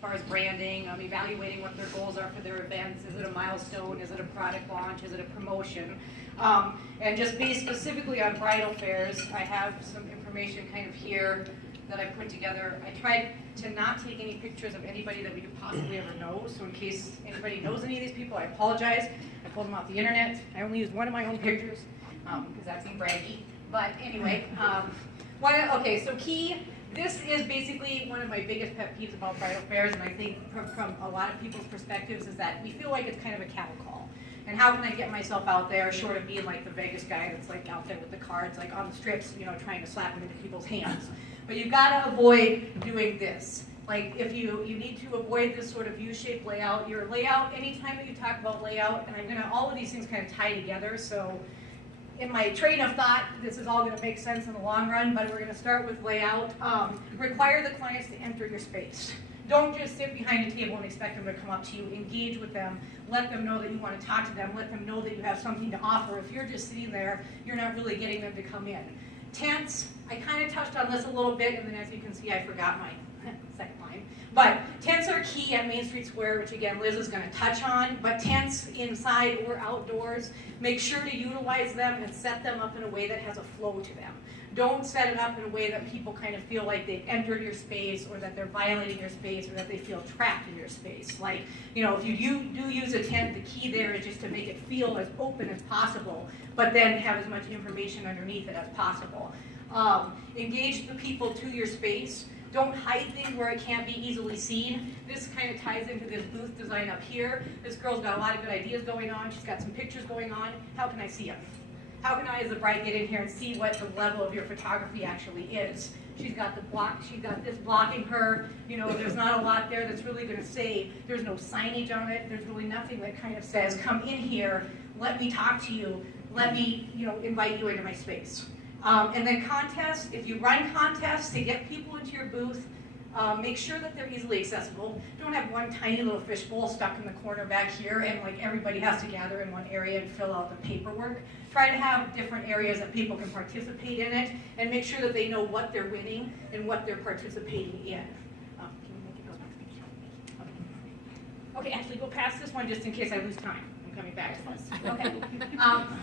far as branding, evaluating what their goals are for their events. Is it a milestone? Is it a product launch? Is it a promotion? And just based specifically on bridal fairs, I have some information kind of here that I put together. I tried to not take any pictures of anybody that we could possibly ever know, so in case anybody knows any of these people, I apologize. I pulled them off the internet. I only used one of my own pictures, because that's being braggy. But anyway, okay, so key. This is basically one of my biggest pet peeves about bridal fairs, and I think from a lot of people's perspectives is that we feel like it's kind of a cattle call. And how can I get myself out there, short of being like the Vegas guy that's like out there with the cards, like on the strips, you know, trying to slap them into people's hands. But you've got to avoid doing this. Like if you need to avoid this sort of U-shaped layout. Your layout, anytime that you talk about layout, and all of these things kind of tie together, so in my train of thought, this is all going to make sense in the long run, but we're going to start with layout. Require the clients to enter your space. Don't just sit behind a table and expect them to come up to you. Engage with them. Let them know that you want to talk to them. Let them know that you have something to offer. If you're just sitting there, you're not really getting them to come in. Tents, I kind of touched on this a little bit, and then as you can see, I forgot my second line. But tents are key at Main Street Square, which again, Liz is going to touch on. But tents inside or outdoors, make sure to utilize them and set them up in a way that has a flow to them. Don't set it up in a way that people kind of feel like they've entered your space or that they're violating your space or that they feel trapped in your space. Like, you know, if you do use a tent, the key there is just to make it feel as open as possible, but then have as much information underneath it as possible. Engage the people to your space. Don't hide things where it can't be easily seen. This kind of ties into this booth design up here. This girl's got a lot of good ideas going on. She's got some pictures going on. How can I see them? How can I, as a bride, get in here and see what the level of your photography actually is? She's got the block. She's got this blocking her. You know, there's not a lot there that's really going to say. There's no signage on it. There's really nothing that kind of says, "Come in here. Let me talk to you. Let me, you know, invite you into my space." And then contests, if you run contests to get people into your booth, make sure that they're easily accessible. Don't have one tiny little fishbowl stuck in the corner back here and like everybody has to gather in one area and fill out the paperwork. Try to have different areas that people can participate in it and make sure that they know what they're winning and what they're participating in. Can you make it go back? Okay, actually go past this one just in case I lose time. I'm coming back to this. Okay.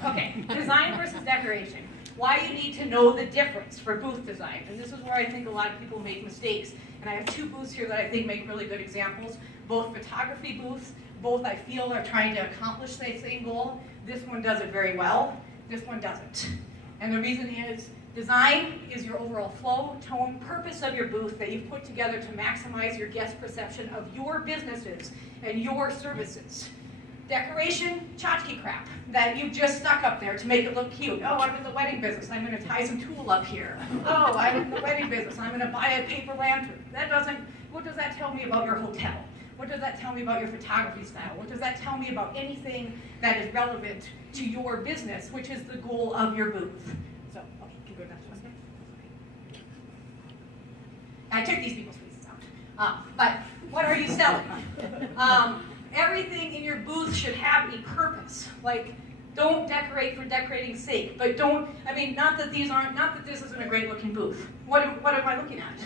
Okay, design versus decoration. Why you need to know the difference for booth design. And this is where I think a lot of people make mistakes. And I have two booths here that I think make really good examples. Both photography booths, both I feel are trying to accomplish the same goal. This one does it very well, this one doesn't. And the reason is, design is your overall flow, tone, purpose of your booth that you've put together to maximize your guest perception of your businesses and your services. Decoration, tchotchke crap that you've just stuck up there to make it look cute. Oh, I'm in the wedding business. I'm going to tie some tulle up here. Oh, I'm in the wedding business. I'm going to buy a paper lantern. What does that tell me about your hotel? What does that tell me about your photography style? What does that tell me about anything that is relevant to your business, which is the goal of your booth? So, okay, keep going next one. I took these people's faces out. But what are you selling? Everything in your booth should have a purpose. Like, don't decorate for decorating's sake, but don't, not that this isn't a great looking booth. What am I looking at?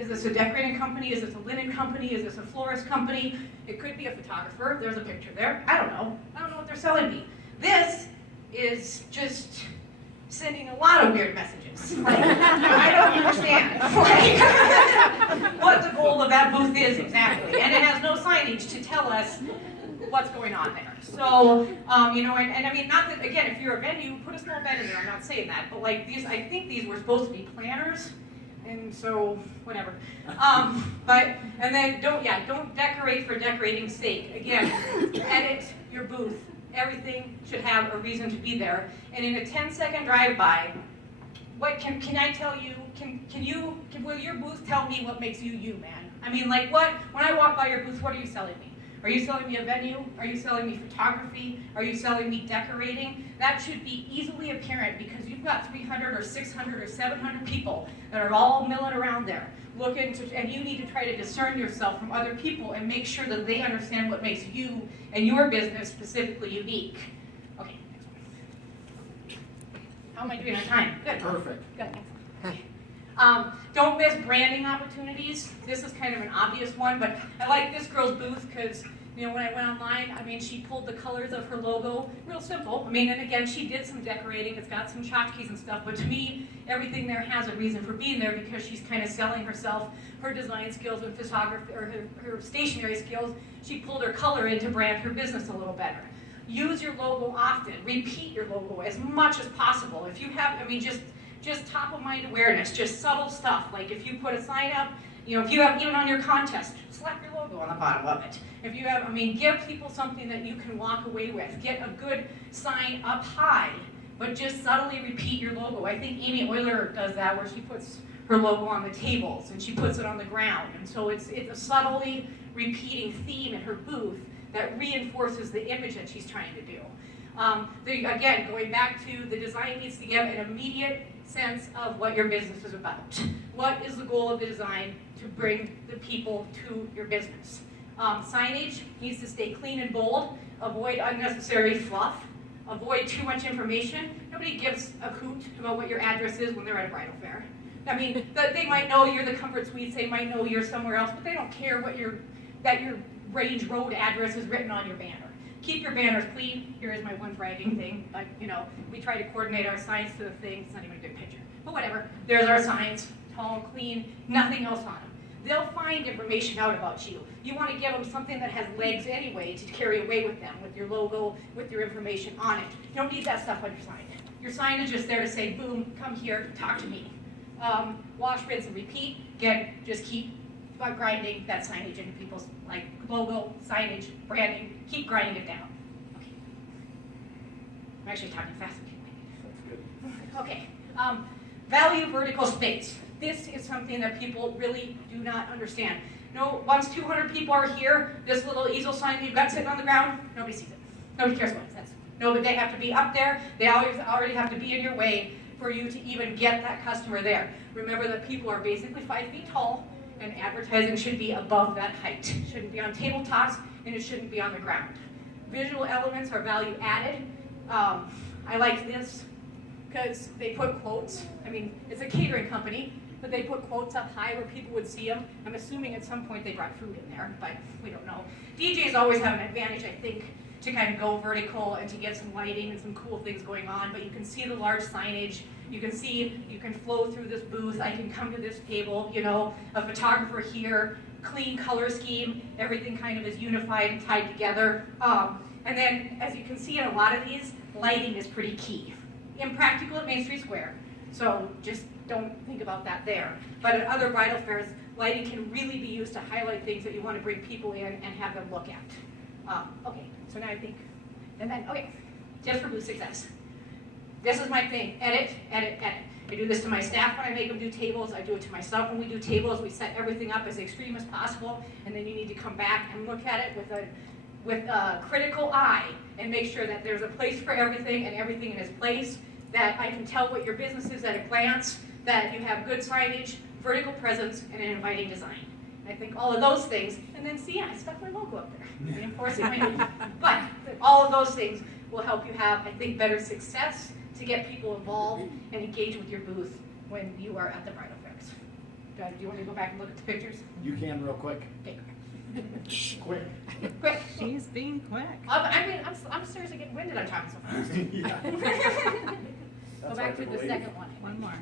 Is this a decorating company? Is this a linen company? Is this a florist company? It could be a photographer. There's a picture there. I don't know. I don't know what they're selling me. This is just sending a lot of weird messages. Like, I don't understand what the goal of that booth is exactly. And it has no signage to tell us what's going on there. So, not that, again, if you're a venue, put a small bed in there. I'm not saying that. But like these, I think these were supposed to be planners. And so, whatever. Don't decorate for decorating's sake. Again, edit your booth. Everything should have a reason to be there. And in a 10-second drive-by, what can I tell you? Will your booth tell me what makes you you, man? When I walk by your booth, what are you selling me? Are you selling me a venue? Are you selling me photography? Are you selling me decorating? That should be easily apparent because you've got 300 or 600 or 700 people that are all milling around there and you need to try to discern yourself from other people and make sure that they understand what makes you and your business specifically unique. Okay, next one. How am I doing on time? Good. Perfect. Good. Okay. Don't miss branding opportunities. This is kind of an obvious one, but I like this girl's booth because, you know, when I went online, I mean, she pulled the colors of her logo, real simple. I mean, and again, she did some decorating. It's got some tchotchkes and stuff, but to me, everything there has a reason for being there because she's kind of selling herself, her design skills and photography, or her stationery skills. She pulled her color in to brand her business a little better. Use your logo often. Repeat your logo as much as possible. If you have, I mean, just top of mind awareness, just subtle stuff. Like if you put a sign up, you know, if you have, even on your contest, slap your logo on the bottom of it. If you have, I mean, give people something that you can walk away with. Get a good sign up high, but just subtly repeat your logo. I think Amy Euler does that where she puts her logo on the tables and she puts it on the ground. And so it's a subtly repeating theme in her booth that reinforces the image that she's trying to do. Again, going back to the design needs to give an immediate sense of what your business is about. What is the goal of the design to bring the people to your business? Signage needs to stay clean and bold. Avoid unnecessary fluff. Avoid too much information. Nobody gives a hoot about what your address is when they're at a bridal fair. I mean, they might know you're the Comfort Suites, they might know you're somewhere else, but they don't care what that your Range Road address is written on your banner. Keep your banners clean. Here is my one bragging thing. But, you know, we try to coordinate our signs to the thing. It's not even a good picture. But whatever. There's our signs. Tall, clean, nothing else on them. They'll find information out about you. You want to give them something that has legs anyway to carry away with them, with your logo, with your information on it. You don't need that stuff on your sign. Your sign is just there to say, boom, come here, talk to me. Wash, rinse, and repeat. Again, just keep grinding that signage into people's like logo, signage, branding. Keep grinding it down. Okay. I'm actually talking fast. That's good. Okay. Value vertical space. This is something that people really do not understand. No, once 200 people are here, this little easel sign that you've got sitting on the ground, nobody sees it. Nobody cares what it says. No, but they have to be up there. They already have to be in your way for you to even get that customer there. Remember that people are basically 5 feet tall, and advertising should be above that height. It shouldn't be on tabletops, and it shouldn't be on the ground. Visual elements are value added. I like this because they put quotes. I mean, it's a catering company, but they put quotes up high where people would see them. I'm assuming at some point they brought food in there, but we don't know. DJs always have an advantage, I think, to kind of go vertical and to get some lighting and some cool things going on, but you can see the large signage. You can see, you can flow through this booth. I can come to this table, you know, a photographer here, clean color scheme, everything kind of is unified and tied together. And then, as you can see in a lot of these, lighting is pretty key. Impractical at Main Street Square, so just don't think about that there. But at other bridal fairs, lighting can really be used to highlight things that you want to bring people in and have them look at. Okay, so now I think, and then, okay, just for booth success. This is my thing, edit, edit, edit. I do this to my staff when I make them do tables. I do it to myself when we do tables. We set everything up as extreme as possible, and then you need to come back and look at it with a critical eye and make sure that there's a place for everything and everything in its place, that I can tell what your business is at a glance, that you have good signage, vertical presence, and an inviting design. And I think all of those things, and then see, I stuck my logo up there, reinforcing my name. But all of those things will help you have, I think, better success to get people involved and engage with your booth when you are at the bridal fairs. Do you want to go back and look at the pictures? You can real quick. Okay. Quick. Quick. She's being quick. I mean, I'm seriously getting winded on talking so fast. Yeah. Go back to the second one. One more.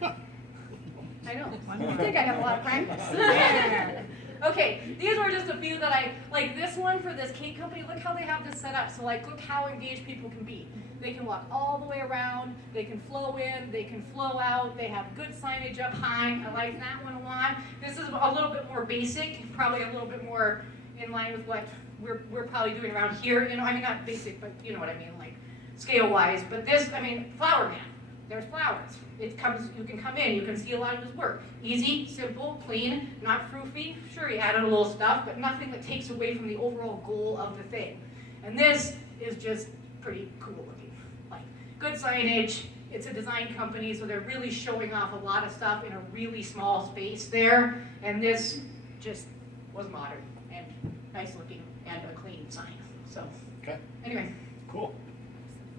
I know. One You more. think I have a lot of practice? Yeah. Okay, these were just a few that I, like this one for this cake company, look how they have this set up. So like, look how engaged people can be. They can walk all the way around, they can flow in, they can flow out, they have good signage up high. I like that one a lot. This is a little bit more basic, probably a little bit more in line with what we're probably doing around here. You know, I mean, not basic, but you know what I mean, like scale-wise. But this, I mean, flower man. There's flowers. It comes, you can come in, you can see a lot of his work. Easy, simple, clean, not froofy. Sure, he added a little stuff, but nothing that takes away from the overall goal of the thing. And this is just pretty cool looking. Like, good signage. It's a design company, so they're really showing off a lot of stuff in a really small space there. And this just was modern and nice looking and a clean sign. So, Okay. anyway. Cool.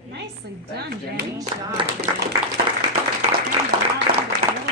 Nicely Thanks, done, Jenny. Jenny. Good job.